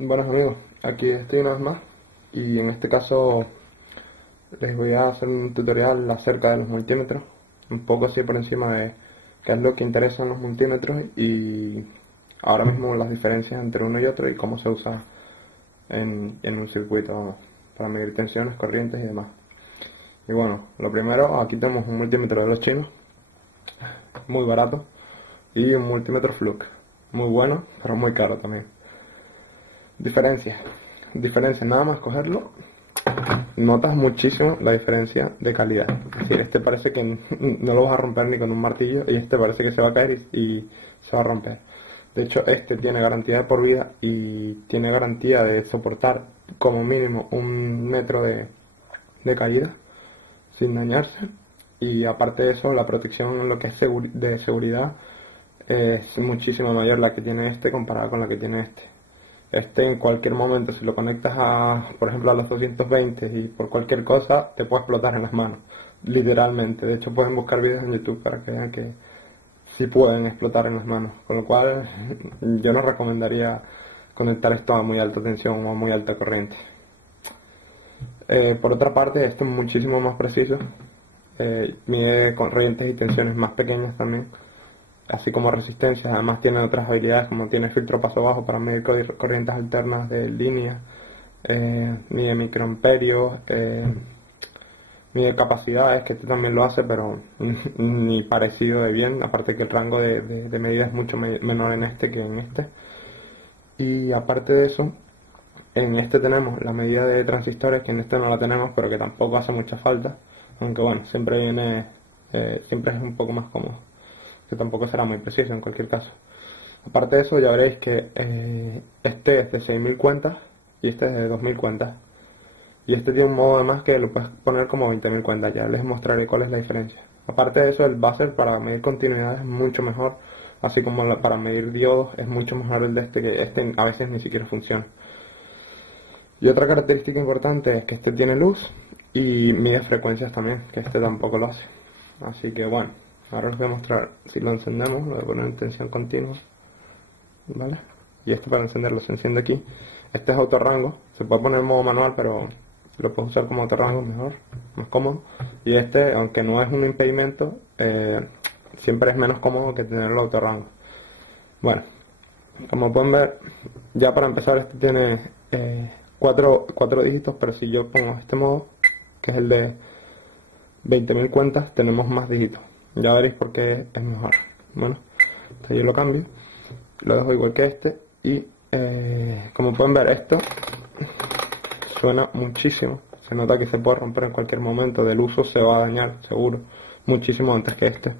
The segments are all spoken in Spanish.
Buenos amigos, aquí estoy una vez más y en este caso les voy a hacer un tutorial acerca de los multímetros, un poco así por encima de qué es lo que interesa en los multímetros y ahora mismo las diferencias entre uno y otro y cómo se usa en un circuito, vamos, para medir tensiones, corrientes y demás. Y bueno, lo primero, aquí tenemos un multímetro de los chinos, muy barato, y un multímetro Fluke, muy bueno, pero muy caro también. Diferencias, nada más cogerlo, notas muchísimo la diferencia de calidad. Es decir, este parece que no lo vas a romper ni con un martillo y este parece que se va a caer y se va a romper. De hecho, este tiene garantía de por vida y tiene garantía de soportar como mínimo 1 metro de caída sin dañarse. Y aparte de eso, la protección en lo que es de seguridad es muchísimo mayor la que tiene este comparada con la que tiene este. Este en cualquier momento, si lo conectas por ejemplo a los 220 y por cualquier cosa, te puede explotar en las manos, literalmente. De hecho, pueden buscar vídeos en YouTube para que vean que sí pueden explotar en las manos, con lo cual yo no recomendaría conectar esto a muy alta tensión o a muy alta corriente. Por otra parte, esto es muchísimo más preciso, mide corrientes y tensiones más pequeñas también, así como resistencias. Además tiene otras habilidades, como tiene filtro paso bajo para medir corrientes alternas de línea, mide microamperios, mide capacidades, que este también lo hace, pero ni parecido de bien, aparte que el rango de medida es mucho menor en este que en este. Y aparte de eso, en este tenemos la medida de transistores, que en este no la tenemos, pero que tampoco hace mucha falta, aunque bueno, siempre siempre es un poco más cómodo, que tampoco será muy preciso en cualquier caso. Aparte de eso, ya veréis que este es de 6000 cuentas y este es de 2000 cuentas. Y este tiene un modo de más que lo puedes poner como 20.000 cuentas. Ya les mostraré cuál es la diferencia. Aparte de eso, el buzzer para medir continuidad es mucho mejor, así como para medir diodos es mucho mejor el de este, que este a veces ni siquiera funciona. Y otra característica importante es que este tiene luz y mide frecuencias también, que este tampoco lo hace. Así que bueno, ahora os voy a mostrar. Si lo encendemos, lo voy a poner en tensión continua, ¿vale? Y esto para encenderlo se enciende aquí. Este es autorrango, se puede poner en modo manual, pero lo puedes usar como autorrango mejor, más cómodo. Y este, aunque no es un impedimento, siempre es menos cómodo que tenerlo autorrango. Bueno, como pueden ver, ya para empezar este tiene cuatro dígitos, pero si yo pongo este modo, que es el de 20.000 cuentas, tenemos más dígitos. Ya veréis por qué es mejor. Bueno, entonces yo lo cambio, lo dejo igual que este y como pueden ver, esto suena muchísimo. Se nota que se puede romper en cualquier momento. Del uso se va a dañar, seguro, muchísimo antes que este.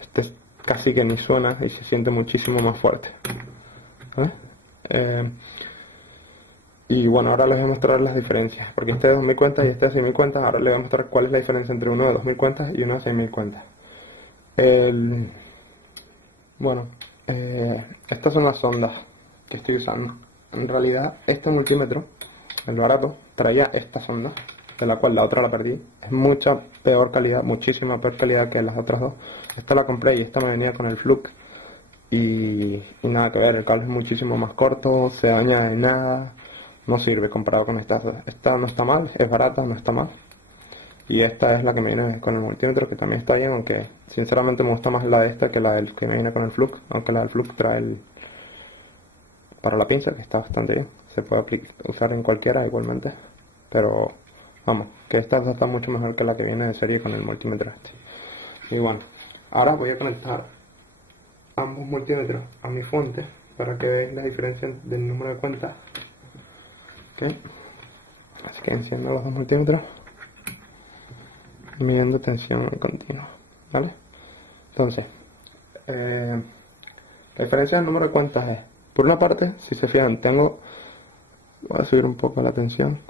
Este casi que ni suena y se siente muchísimo más fuerte, ¿vale? Y bueno, ahora les voy a mostrar las diferencias, porque este es de 2000 cuentas y este es de 6000 cuentas. Ahora les voy a mostrar cuál es la diferencia entre uno de 2000 cuentas y uno de 6000 cuentas. Bueno, estas son las sondas que estoy usando. En realidad, este multímetro, el barato, traía esta sonda, de la cual la otra la perdí. Es mucha peor calidad, muchísima peor calidad que las otras dos. Esta la compré y esta me venía con el Fluke y nada que ver. El cable es muchísimo más corto, se daña de nada, no sirve comparado con esta. Esta no está mal, es barata, no está mal. Y esta es la que me viene con el multímetro, que también está bien, aunque sinceramente me gusta más la de esta que la del que me viene con el Fluke, aunque la del Fluke trae para la pinza, que está bastante bien. Se puede usar en cualquiera igualmente, pero vamos, que esta está mucho mejor que la que viene de serie con el multímetro este. Y bueno, ahora voy a conectar ambos multímetros a mi fuente para que veáis la diferencia del número de cuentas. ¿Okay? Así que enciendo los dos multímetros, midiendo tensión en continuo, ¿vale? Entonces, la diferencia del número de cuentas es, por una parte, si se fijan, voy a subir un poco la tensión,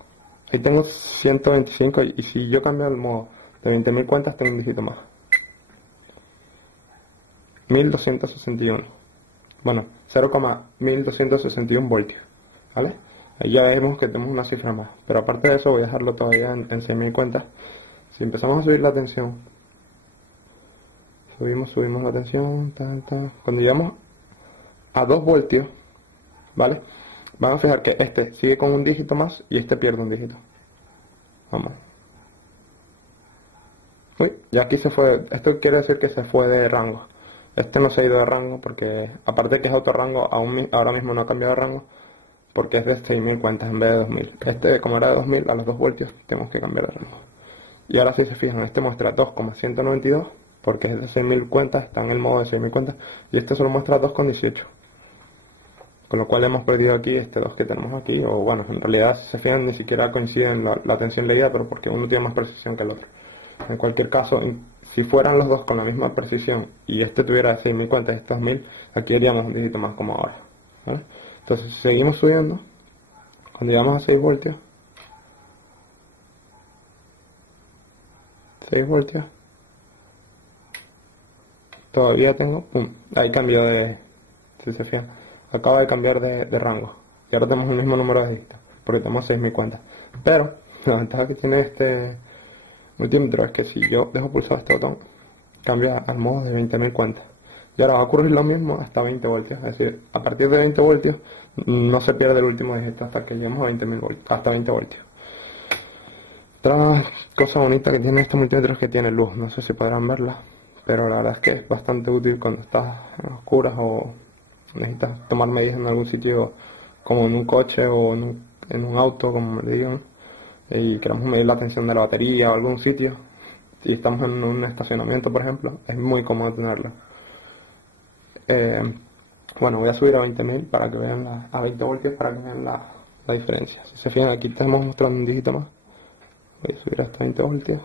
ahí tengo 125 y si yo cambio el modo de 20.000 cuentas tengo un dígito más, 1261, bueno, 0,1261 voltios, ¿vale? Ahí ya vemos que tenemos una cifra más, pero aparte de eso voy a dejarlo todavía en 6.000 cuentas. Si empezamos a subir la tensión, subimos la tensión, cuando llegamos a 2 voltios, ¿vale? Van a fijar que este sigue con un dígito más y este pierde un dígito. Vamos. Uy, ya aquí se fue. Esto quiere decir que se fue de rango. Este no se ha ido de rango porque, aparte de que es autorrango, ahora mismo no ha cambiado de rango porque es de 6000 cuentas en vez de 2000. Este, como era de 2000, a los 2 voltios tenemos que cambiar de rango. Y ahora si se fijan, este muestra 2,192 porque es de 6000 cuentas, está en el modo de 6000 cuentas, y este solo muestra 2,18. Con lo cual hemos perdido aquí este 2 que tenemos aquí, o bueno, en realidad si se fijan ni siquiera coinciden la tensión leída, pero porque uno tiene más precisión que el otro. En cualquier caso, si fueran los dos con la misma precisión y este tuviera 6000 cuentas y este 2000, aquí haríamos un dígito más como ahora, ¿vale? Entonces si seguimos subiendo, cuando llegamos a 6 voltios, 6 voltios, todavía tengo, pum, ahí cambió de, si se fijan, acaba de cambiar de rango, y ahora tenemos el mismo número de dígitos, porque tenemos 6000 cuentas. Pero la ventaja que tiene este multímetro es que si yo dejo pulsado este botón, cambia al modo de 20.000 cuentas. Y ahora va a ocurrir lo mismo hasta 20 voltios, es decir, a partir de 20 voltios no se pierde el último dígito hasta que lleguemos a 20.000 voltios, hasta 20 voltios. Otra cosa bonita que tiene este multímetro es que tiene luz, no sé si podrán verla, pero la verdad es que es bastante útil cuando estás en oscuras o necesitas tomar medidas en algún sitio, como en un coche o en un auto, como me digan, y queremos medir la tensión de la batería o algún sitio. Si estamos en un estacionamiento, por ejemplo, es muy cómodo tenerlo. Bueno, voy a subir a 20.000 para que vean a 20 voltios para que vean la diferencia. Si se fijan, aquí estamos mostrando un dígito más. Voy a subir hasta 20 voltios.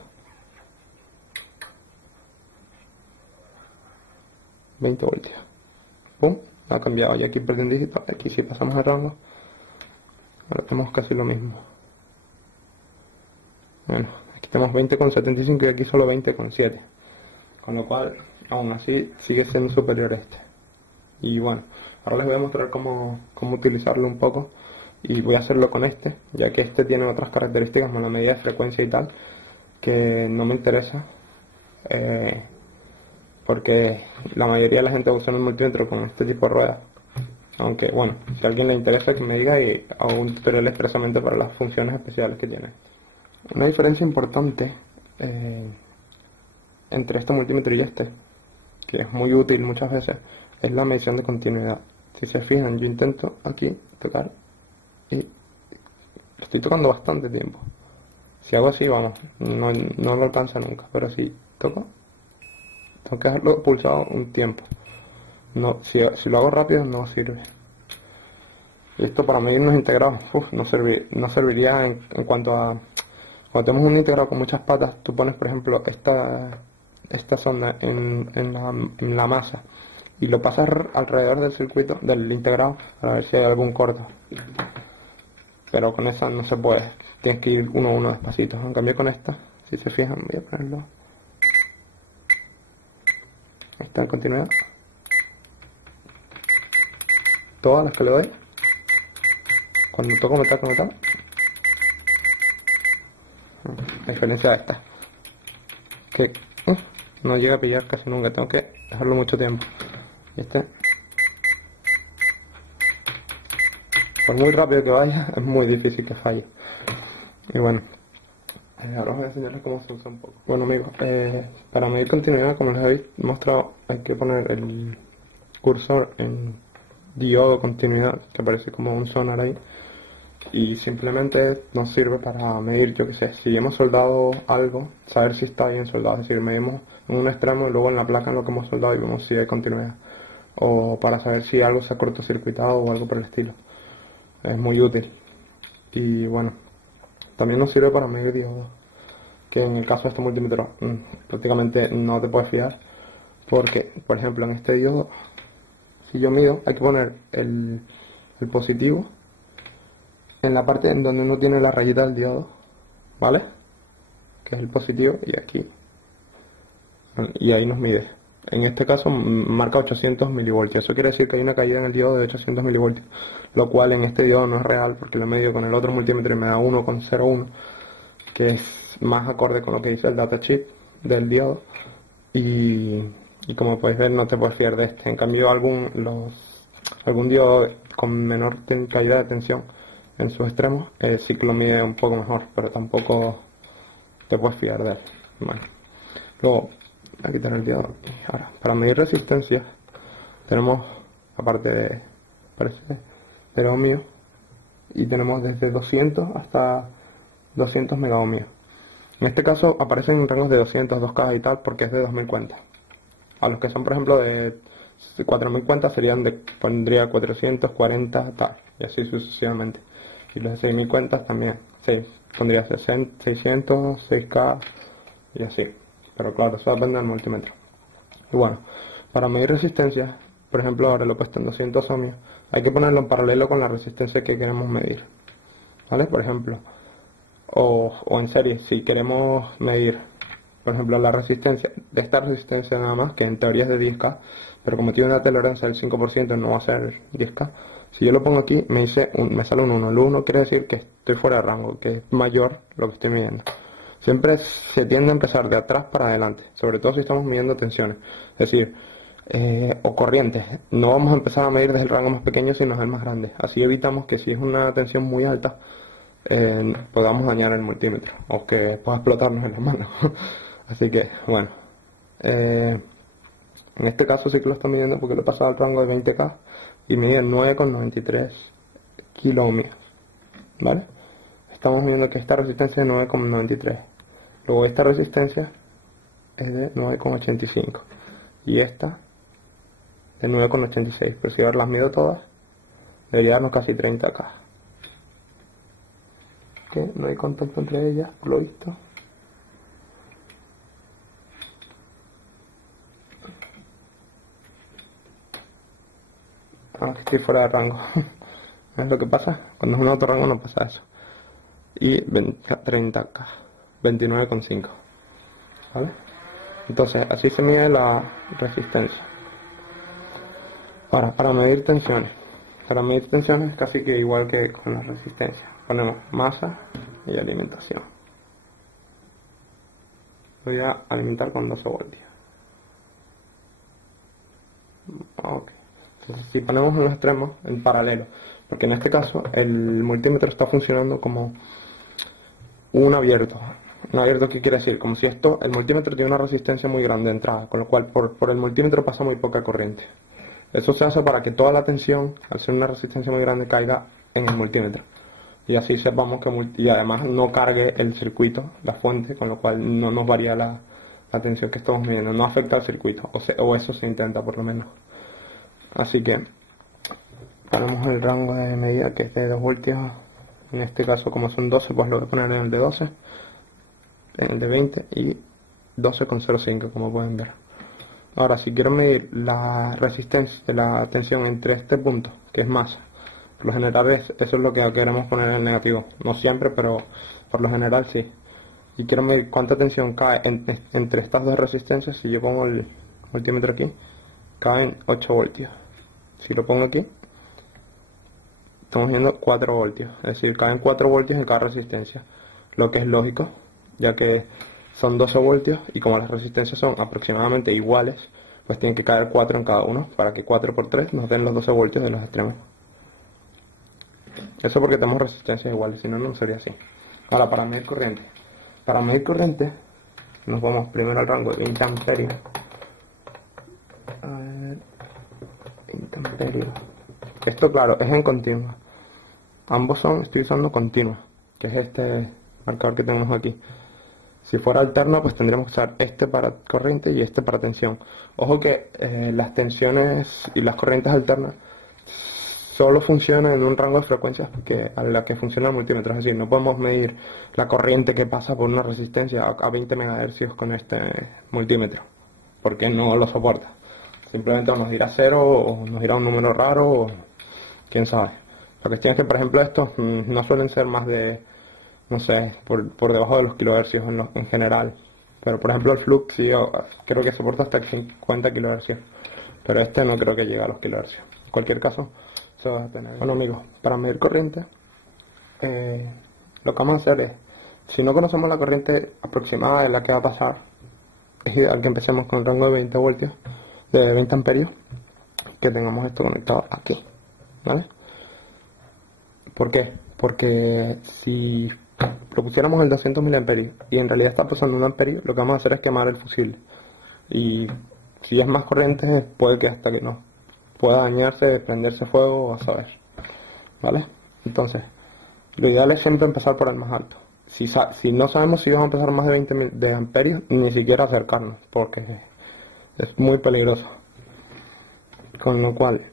20 voltios. Pum, ha cambiado. Y aquí perdí un dígito. Aquí sí pasamos el rango. Ahora tenemos casi lo mismo. Bueno, aquí tenemos 20,75 y aquí solo 20,7. Con lo cual, aún así, sigue siendo superior a este. Y bueno, ahora les voy a mostrar cómo utilizarlo un poco. Y voy a hacerlo con este, ya que este tiene otras características, como la medida de frecuencia y tal, que no me interesa. Porque la mayoría de la gente usa un multímetro con este tipo de ruedas. Aunque bueno, si a alguien le interesa que me diga y hago un tutorial expresamente para las funciones especiales que tiene. Una diferencia importante entre este multímetro y este, que es muy útil muchas veces, es la medición de continuidad. Si se fijan, yo intento aquí tocar y lo estoy tocando bastante tiempo. Si hago así, vamos, no lo alcanza nunca, pero si toco, tengo que dejarlo pulsado un tiempo. No, si lo hago rápido no sirve. Y esto para medirnos integrados, no serviría en cuanto a... Cuando tenemos un integrado con muchas patas, tú pones por ejemplo esta sonda en la masa y lo pasas alrededor del circuito del integrado para ver si hay algún corto. Pero con esa no se puede, tienes que ir uno a uno despacito. En cambio con esta, si se fijan, voy a ponerlo. Está en continuidad. Todas las que le doy, cuando toco metal con metal, a diferencia de esta, que no llega a pillar casi nunca, tengo que dejarlo mucho tiempo. Y este, por muy rápido que vaya, es muy difícil que falle. Y bueno, ahora os voy a enseñarles cómo se usa un poco. Bueno amigos, para medir continuidad, como les habéis mostrado, hay que poner el cursor en diodo continuidad, que aparece como un sonar ahí, y simplemente nos sirve para medir, yo que sé, si hemos soldado algo, saber si está bien soldado, es decir, medimos en un extremo y luego en la placa en lo que hemos soldado y vemos si hay continuidad, o para saber si algo se ha cortocircuitado o algo por el estilo. Es muy útil. Y bueno, también nos sirve para medir diodos, que en el caso de este multímetro prácticamente no te puedes fiar, porque por ejemplo en este diodo, si yo mido, hay que poner el positivo en la parte en donde uno tiene la rayita del diodo, ¿vale? Que es el positivo, y aquí, y ahí nos mide. En este caso marca 800 milivoltios, eso quiere decir que hay una caída en el diodo de 800 milivoltios, lo cual en este diodo no es real porque lo he medido con el otro multímetro y me da 1,01, que es más acorde con lo que dice el datasheet del diodo, y como podéis ver no te puedes fiar de este. En cambio algún diodo con menor caída de tensión en sus extremos, sí que lo mide un poco mejor, pero tampoco te puedes fiar de él. Bueno, luego voy a quitar el diodo. Ahora, para medir resistencia tenemos, aparte de, parece, del ohmio, y tenemos desde 200 hasta 200 megaohmios. En este caso aparecen en rangos de 200, 2K y tal, porque es de 2000 cuentas. A los que son, por ejemplo, de 4000 cuentas pondría 440, tal, y así sucesivamente. Y los de 6000 cuentas también, sí, pondría 600, 6K y así. Pero claro, eso depende del multímetro. Y bueno, para medir resistencia, por ejemplo, ahora lo he puesto en 200 ohmios, hay que ponerlo en paralelo con la resistencia que queremos medir, ¿vale? Por ejemplo, o en serie, si queremos medir, por ejemplo, la resistencia de esta resistencia nada más, que en teoría es de 10K, pero como tiene una tolerancia del 5%, no va a ser 10K. Si yo lo pongo aquí, me sale un 1. El 1 quiere decir que estoy fuera de rango, que es mayor lo que estoy midiendo. Siempre se tiende a empezar de atrás para adelante, sobre todo si estamos midiendo tensiones, es decir, o corrientes. No vamos a empezar a medir desde el rango más pequeño, sino el más grande. Así evitamos que si es una tensión muy alta, podamos dañar el multímetro, o que pueda explotarnos en las manos. Así que, bueno, en este caso sí que lo estoy midiendo porque lo he pasado al rango de 20K y mide 9,93 kiloohmios, ¿vale? Estamos viendo que esta resistencia es de 9,93. Luego esta resistencia es de 9,85 y esta de 9,86. Pero si ahora las mido todas, debería darnos casi 30K. Que no hay contacto entre ellas, por lo visto. Que estoy fuera de rango. ¿No es lo que pasa? Cuando es un autorrango no pasa eso. Y 30K, 29,5, ¿vale? Entonces así se mide la resistencia. Ahora, para medir tensiones es casi que igual que con la resistencia. Ponemos masa y alimentación. Voy a alimentar con 12 voltios. Ok. Entonces, si ponemos en los extremos en paralelo, porque en este caso el multímetro está funcionando como un abierto. Un abierto, ¿qué quiere decir? Como si el multímetro tiene una resistencia muy grande de entrada, con lo cual por el multímetro pasa muy poca corriente. Eso se hace para que toda la tensión, al ser una resistencia muy grande, caiga en el multímetro. Y así sepamos y además no cargue el circuito, la fuente, con lo cual no nos varía la tensión que estamos midiendo, no afecta al circuito, o eso se intenta por lo menos. Así que ponemos el rango de medida que es de 2 voltios. En este caso, como son 12, pues lo voy a poner en el de 12, en el de 20 y 12,05, como pueden ver. Ahora, si quiero medir la resistencia de la tensión entre este punto, que es masa, por lo general eso es lo que queremos poner en el negativo. No siempre, pero por lo general sí. Y quiero medir cuánta tensión cae entre estas dos resistencias. Si yo pongo el multímetro aquí, caen 8 voltios. Si lo pongo aquí, estamos viendo 4 voltios, es decir, caen 4 voltios en cada resistencia, lo que es lógico, ya que son 12 voltios y como las resistencias son aproximadamente iguales, pues tienen que caer 4 en cada uno, para que 4 por 3 nos den los 12 voltios de los extremos. Eso porque tenemos resistencias iguales, si no, no sería así. Ahora, para medir corriente, nos vamos primero al rango de 20 amperios. A ver, 20 amperios. Esto, claro, es en continua. Ambos estoy usando continua, que es este marcador que tenemos aquí. Si fuera alterno, pues tendríamos que usar este para corriente y este para tensión. Ojo que las tensiones y las corrientes alternas solo funcionan en un rango de frecuencias a la que funciona el multímetro. Es decir, no podemos medir la corriente que pasa por una resistencia a 20 MHz con este multímetro, porque no lo soporta. Simplemente nos dirá 0 o nos dirá un número raro, o quién sabe. La cuestión es que, por ejemplo, estos no suelen ser más de, no sé, por debajo de los kilohercios en general. Pero, por ejemplo, el Flux sí, creo que soporta hasta 50 kilohercios. Pero este no creo que llegue a los kilohercios. En cualquier caso, eso va a tener. Bueno, amigos, para medir corriente, lo que vamos a hacer es, si no conocemos la corriente aproximada de la que va a pasar, es ideal que empecemos con el rango de 20 voltios, de 20 amperios, que tengamos esto conectado aquí, ¿vale? ¿Por qué? Porque si propusiéramos el 200 miliamperios y en realidad está pasando 1 amperio, lo que vamos a hacer es quemar el fusible. Y si es más corriente, puede que hasta que no pueda dañarse, prenderse fuego o a saber. ¿Vale? Entonces, lo ideal es siempre empezar por el más alto. Si no sabemos si vamos a empezar más de 20 de amperios, ni siquiera acercarnos, porque es muy peligroso. Con lo cual,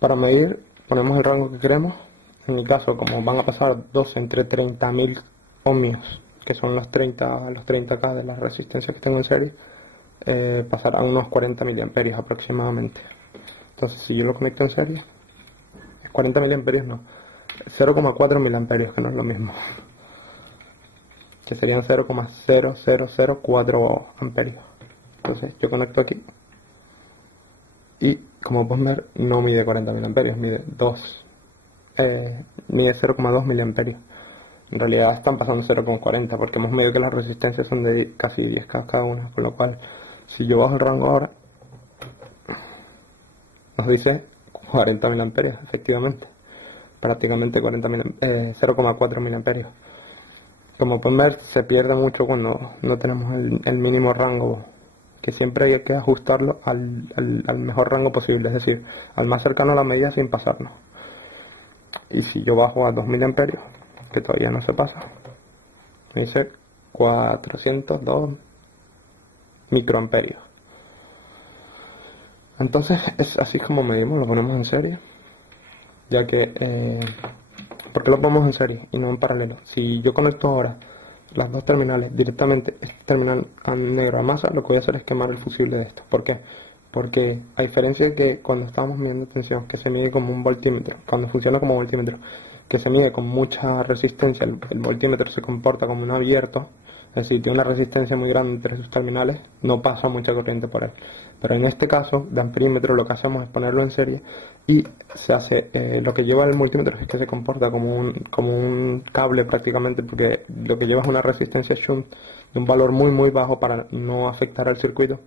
para medir, ponemos el rango que queremos. En mi caso, como van a pasar dos entre 30.000 ohmios, que son los 30K de la resistencia que tengo en serie, pasará a unos 40 miliamperios aproximadamente. Entonces, si yo lo conecto en serie, 40 miliamperios no, 0,4 miliamperios, que no es lo mismo, que serían 0,0004 amperios. Entonces, yo conecto aquí y, como pueden ver, no mide 40 miliamperios, mide 0,2 miliamperios. En realidad están pasando 0,40 porque hemos medido que las resistencias son de casi 10K cada una, con lo cual si yo bajo el rango ahora nos dice 40 miliamperios, efectivamente, prácticamente 0,4 miliamperios. Como pueden ver, se pierde mucho cuando no tenemos el mínimo rango, que siempre hay que ajustarlo al mejor rango posible, es decir, al más cercano a la medida sin pasarnos. Y si yo bajo a 2 miliamperios, que todavía no se pasa, me dice 402 microamperios. Entonces es así como medimos, lo ponemos en serie, ya que ¿por qué lo ponemos en serie y no en paralelo? Si yo conecto ahora las dos terminales directamente, este terminal a negro a masa, lo que voy a hacer es quemar el fusible de esto. ¿Por qué? Porque a diferencia de que cuando estamos midiendo tensión, que se mide como un voltímetro, cuando funciona como voltímetro, que se mide con mucha resistencia, el voltímetro se comporta como un abierto, es decir, tiene una resistencia muy grande entre sus terminales, no pasa mucha corriente por él. Pero en este caso, de amperímetro, lo que hacemos es ponerlo en serie y se hace, lo que lleva el multímetro es que se comporta como un cable prácticamente, porque lo que lleva es una resistencia shunt de un valor muy muy bajo para no afectar al circuito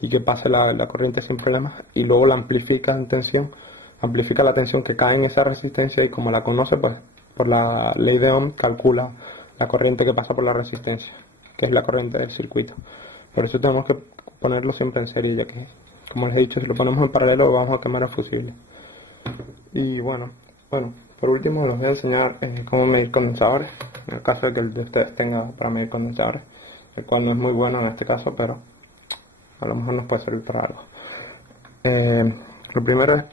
y que pase la corriente sin problemas, y luego la amplifica en tensión, amplifica la tensión que cae en esa resistencia, y como la conoce, pues por la ley de Ohm calcula la corriente que pasa por la resistencia, que es la corriente del circuito. Por eso tenemos que ponerlo siempre en serie, ya que, como les he dicho, si lo ponemos en paralelo vamos a quemar el fusible. Y bueno, por último les voy a enseñar cómo medir condensadores, en el caso de que el de ustedes tenga para medir condensadores, el cual no es muy bueno en este caso, pero a lo mejor nos puede servir para algo. Lo primero es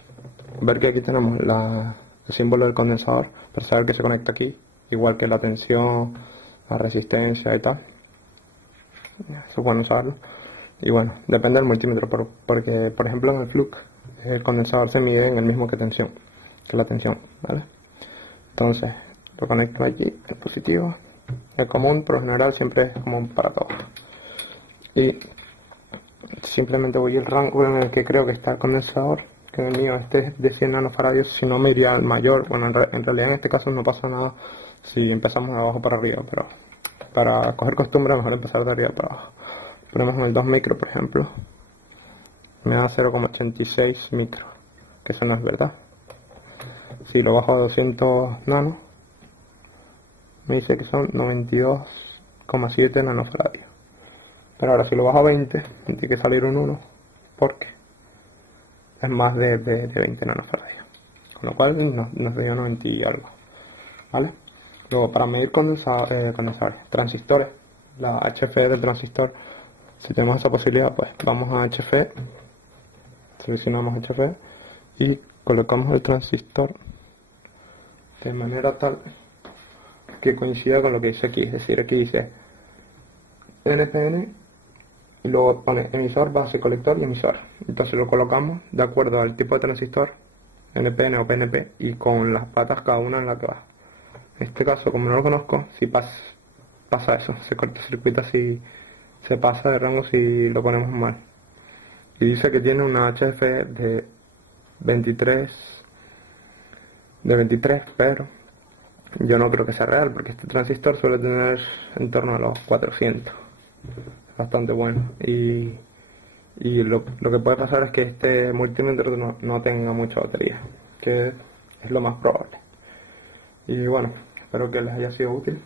ver que aquí tenemos el símbolo del condensador, para saber que se conecta aquí, igual que la tensión, la resistencia y tal. Eso es bueno saberlo. Y bueno, depende del multímetro, porque por ejemplo en el Flux el condensador se mide en el mismo que la tensión, ¿vale? Entonces lo conecto allí, el positivo. El común, por lo general, siempre es común para todos. Y simplemente voy al rango en el que creo que está el condensador, que en el mío este es de 100 nanofaradios, si no me iría al mayor. Bueno, en realidad en este caso no pasa nada si empezamos de abajo para arriba, pero para coger costumbre mejor empezar de arriba para abajo. Ponemos en el 2 micro, por ejemplo, me da 0,86 micro, que eso no es verdad. Si lo bajo a 200 nanos, me dice que son 92,7 nanofaradios. Pero ahora si lo bajo a 20, tiene que salir un 1, porque es más de 20 nanofaradios. Con lo cual nos dio 90 y algo, ¿vale? Luego, para medir condensadores, transistores, la HFE del transistor, si tenemos esa posibilidad, pues vamos a HFE, seleccionamos HFE y colocamos el transistor de manera tal que coincida con lo que dice aquí. Es decir, aquí dice NPN y luego pone emisor, base, colector y emisor. Entonces lo colocamos de acuerdo al tipo de transistor, NPN o PNP, y con las patas cada una en la que va. En este caso, como no lo conozco, si pasa eso, se cortocircuita si se pasa de rango si lo ponemos mal. Y dice que tiene una HF de 23, pero yo no creo que sea real, porque este transistor suele tener en torno a los 400. Es bastante bueno. Y Y lo que puede pasar es que este multímetro no tenga mucha batería, que es lo más probable. Y bueno, espero que les haya sido útil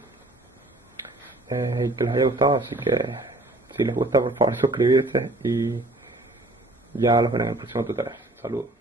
y que les haya gustado, así que si les gusta por favor suscribirse y ya los veré en el próximo tutorial. Saludos.